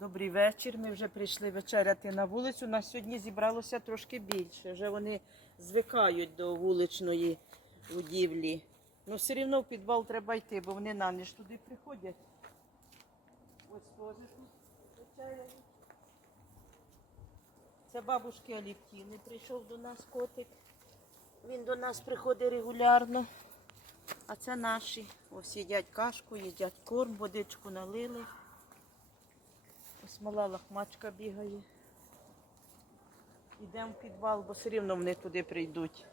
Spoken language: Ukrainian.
Добрий вечір. Ми вже прийшли вечеряти на вулицю. Нас сьогодні зібралося трошки більше. Вже вони звикають до вуличної будівлі. Ну, все одно в підвал треба йти, бо вони на ніч туди приходять. Ось тут вечеряють. Це бабушки Алівтіни прийшов до нас котик. Він до нас приходить регулярно. А це наші. Ось їдять кашку, їдять корм, водичку налили. Ось мала лахмачка бігає. Йдемо в підвал, бо все рівно вони туди прийдуть.